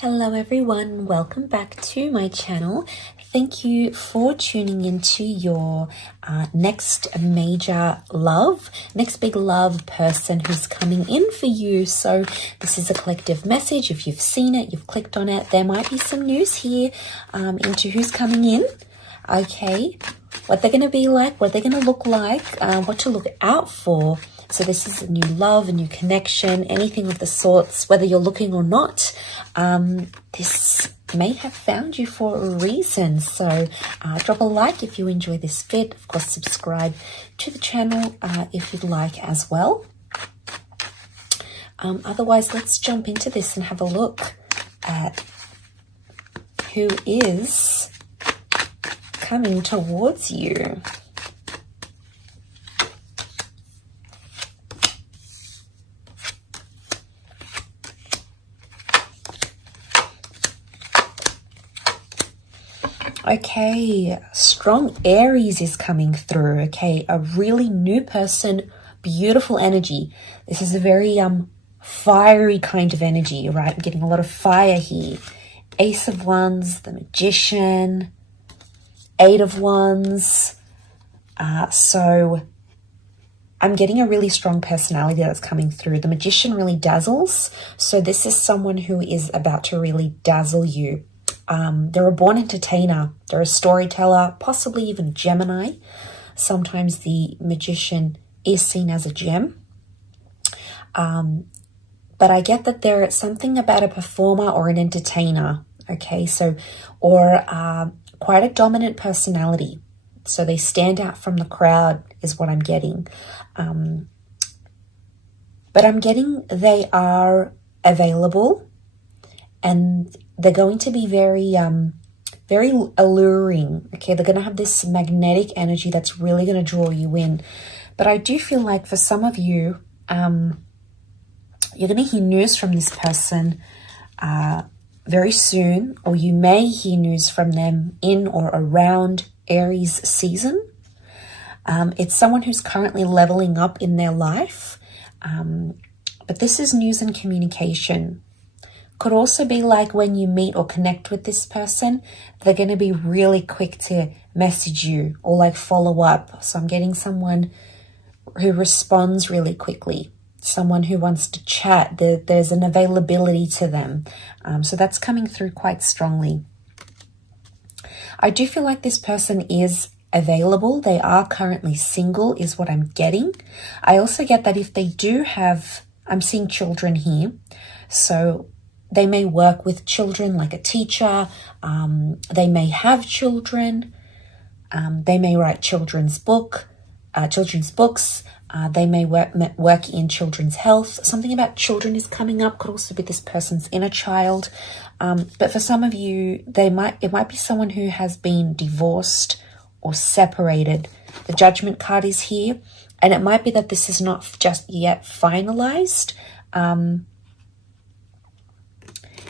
Hello everyone, welcome back to my channel. Thank you for tuning into your next big love person who's coming in for you. So this is a collective message. If you've seen it, you've clicked on it, there might be some news here into who's coming in. Okay, what they're going to be like, what they're going to look like, what to look out for. So this is a new love, a new connection, anything of the sorts, whether you're looking or not. This may have found you for a reason. So drop a like if you enjoy this vid. Of course, subscribe to the channel if you'd like as well. Otherwise, let's jump into this and have a look at who is coming towards you. Okay, strong Aries is coming through. Okay, a really new person, beautiful energy. This is a very fiery kind of energy, right? I'm getting a lot of fire here. Ace of Wands, the Magician, Eight of Wands. So I'm getting a really strong personality that's coming through. The Magician really dazzles. So this is someone who is about to really dazzle you. They're a born entertainer, they're a storyteller, possibly even Gemini. Sometimes the Magician is seen as a gem. But I get that there's something about a performer or an entertainer, okay? So, or quite a dominant personality. So they stand out from the crowd is what I'm getting. But I'm getting they are available and they're going to be very alluring. Okay, they're going to have this magnetic energy that's really going to draw you in. But I do feel like for some of you, you're going to hear news from this person very soon, or you may hear news from them in or around Aries season. It's someone who's currently leveling up in their life. But this is news and communication. Could also be like when you meet or connect with this person, they're going to be really quick to message you or like follow up. So I'm getting someone who responds really quickly, someone who wants to chat. There's an availability to them. So that's coming through quite strongly. I do feel like this person is available. They are currently single is what I'm getting. I also get that if they do have, I'm seeing children here. So they may work with children like a teacher. They may have children. They may write children's books. They may work in children's health. Something about children is coming up. Could also be this person's inner child. But for some of you, it might be someone who has been divorced or separated. The Judgment card is here. And it might be that this is not just yet finalized.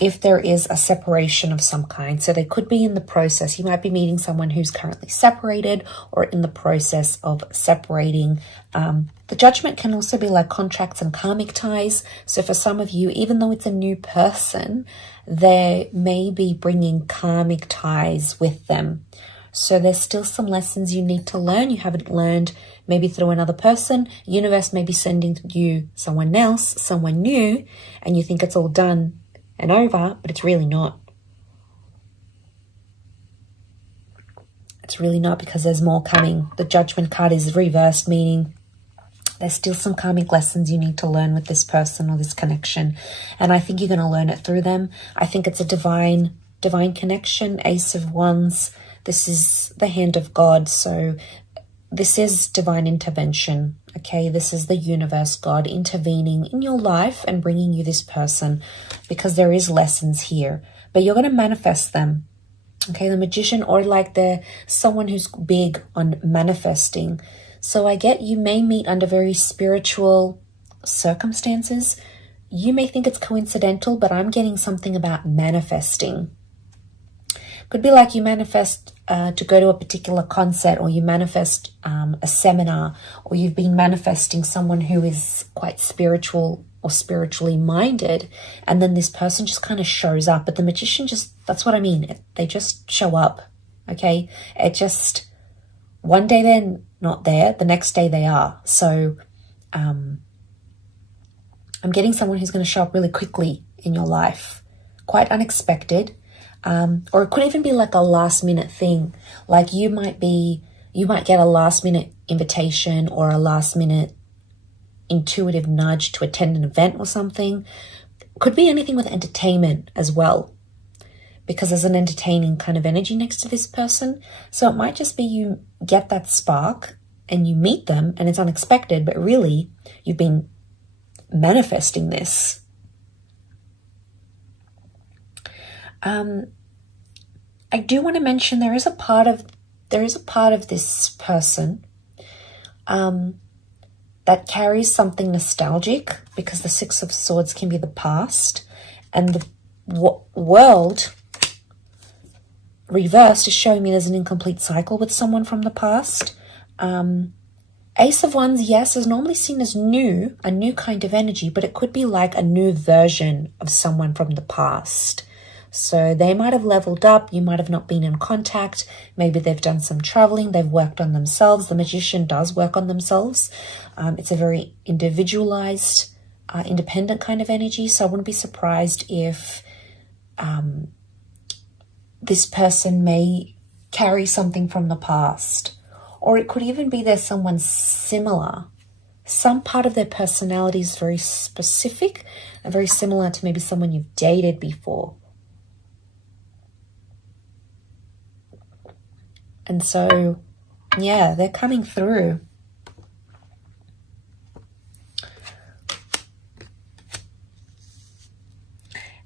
If there is a separation of some kind. So they could be in the process. You might be meeting someone who's currently separated or in the process of separating. The Judgment can also be like contracts and karmic ties. So for some of you, even though it's a new person, they may be bringing karmic ties with them. So there's still some lessons you need to learn. You haven't learned maybe through another person. Universe may be sending you someone else, someone new, and you think it's all done and over, but it's really not. It's really not, because there's more coming. The Judgment card is reversed, meaning there's still some karmic lessons you need to learn with this person or this connection. And I think you're going to learn it through them. I think it's a divine connection. Ace of Wands. This is the hand of God. So this is divine intervention. Okay, this is the universe, God intervening in your life and bringing you this person, because there is lessons here, but you're going to manifest them. Okay, the Magician, or like someone who's big on manifesting. So I get you may meet under very spiritual circumstances. You may think it's coincidental, but I'm getting something about manifesting. Could be like you manifest to go to a particular concert, or you manifest a seminar, or you've been manifesting someone who is quite spiritual or spiritually minded, and then this person just kind of shows up. But the Magician just, that's what I mean. They just show up, okay? It just, one day they're not there, the next day they are. So I'm getting someone who's going to show up really quickly in your life, quite unexpected. Or it could even be like a last minute thing. Like you might get a last minute invitation or a last minute intuitive nudge to attend an event or something. Could be anything with entertainment as well, because there's an entertaining kind of energy next to this person. So it might just be you get that spark and you meet them and it's unexpected, but really you've been manifesting this. I do want to mention there is a part of this person that carries something nostalgic, because the Six of Swords can be the past, and the world reversed is showing me there's an incomplete cycle with someone from the past. Ace of Wands, yes, is normally seen as new, a new kind of energy, but it could be like a new version of someone from the past. So they might have leveled up, you might have not been in contact, maybe they've done some traveling, they've worked on themselves. The Magician does work on themselves. It's a very individualized, independent kind of energy, so I wouldn't be surprised if this person may carry something from the past. Or it could even be there's someone similar. Some part of their personality is very specific and very similar to maybe someone you've dated before. And so, yeah, they're coming through.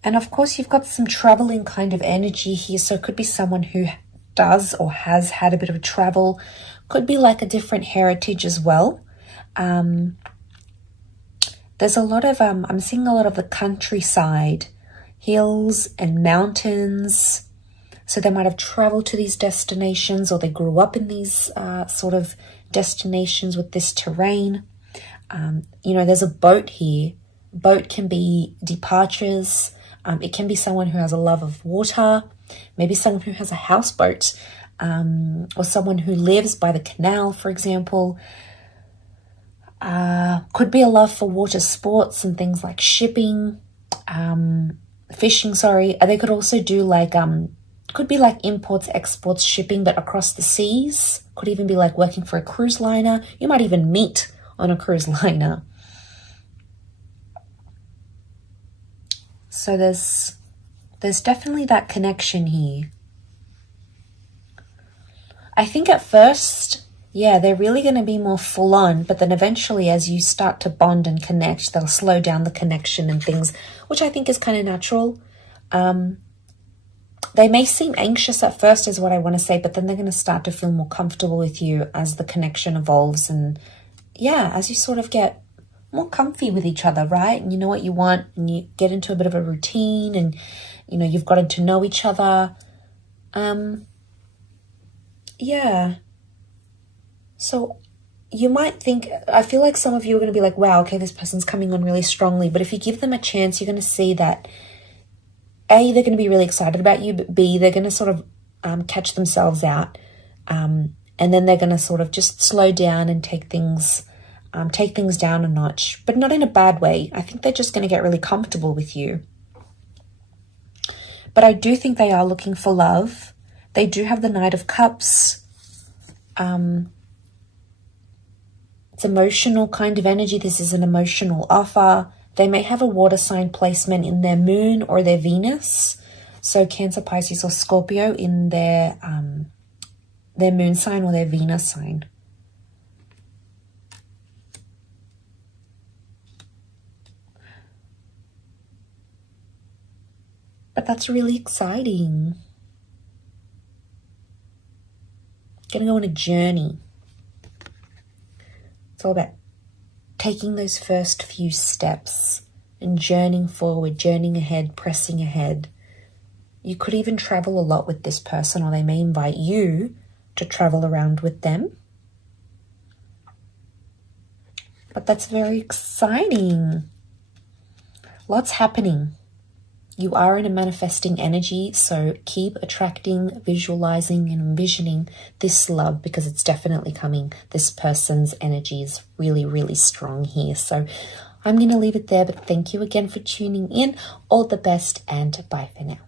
And of course, you've got some traveling kind of energy here. So it could be someone who does or has had a bit of a travel. Could be like a different heritage as well. There's a lot of, I'm seeing a lot of the countryside, hills and mountains. So they might have traveled to these destinations, or they grew up in these sort of destinations with this terrain. You know, there's a boat here. Boat can be departures. It can be someone who has a love of water, maybe someone who has a houseboat, or someone who lives by the canal, for example. Could be a love for water sports and things like shipping, fishing, sorry. They could also do like, could be like imports, exports, shipping, but across the seas. Could even be like working for a cruise liner. You might even meet on a cruise liner. So there's definitely that connection here. I think at first, yeah, they're really going to be more full on, but then eventually as you start to bond and connect, they'll slow down the connection and things, which I think is kind of natural. They may seem anxious at first is what I want to say, but then they're going to start to feel more comfortable with you as the connection evolves. And yeah, as you sort of get more comfy with each other, right? And you know what you want, and you get into a bit of a routine, and you know, you've gotten to know each other. Yeah. So you might think, I feel like some of you are going to be like, wow, okay, this person's coming on really strongly. But if you give them a chance, you're going to see that A, they're going to be really excited about you, but B, they're going to sort of catch themselves out. And then they're going to sort of just slow down and take things down a notch, but not in a bad way. I think they're just going to get really comfortable with you. But I do think they are looking for love. They do have the Knight of Cups. It's emotional kind of energy. This is an emotional offer. They may have a water sign placement in their moon or their Venus. So Cancer, Pisces, or Scorpio in their moon sign or their Venus sign. But that's really exciting. Gonna go on a journey. It's all about taking those first few steps and journeying forward, journeying ahead, pressing ahead. You could even travel a lot with this person, or they may invite you to travel around with them. But that's very exciting. lots happening. You are in a manifesting energy, so keep attracting, visualizing, and envisioning this love, because it's definitely coming. This person's energy is really, really strong here. So I'm going to leave it there, but thank you again for tuning in. All the best, and bye for now.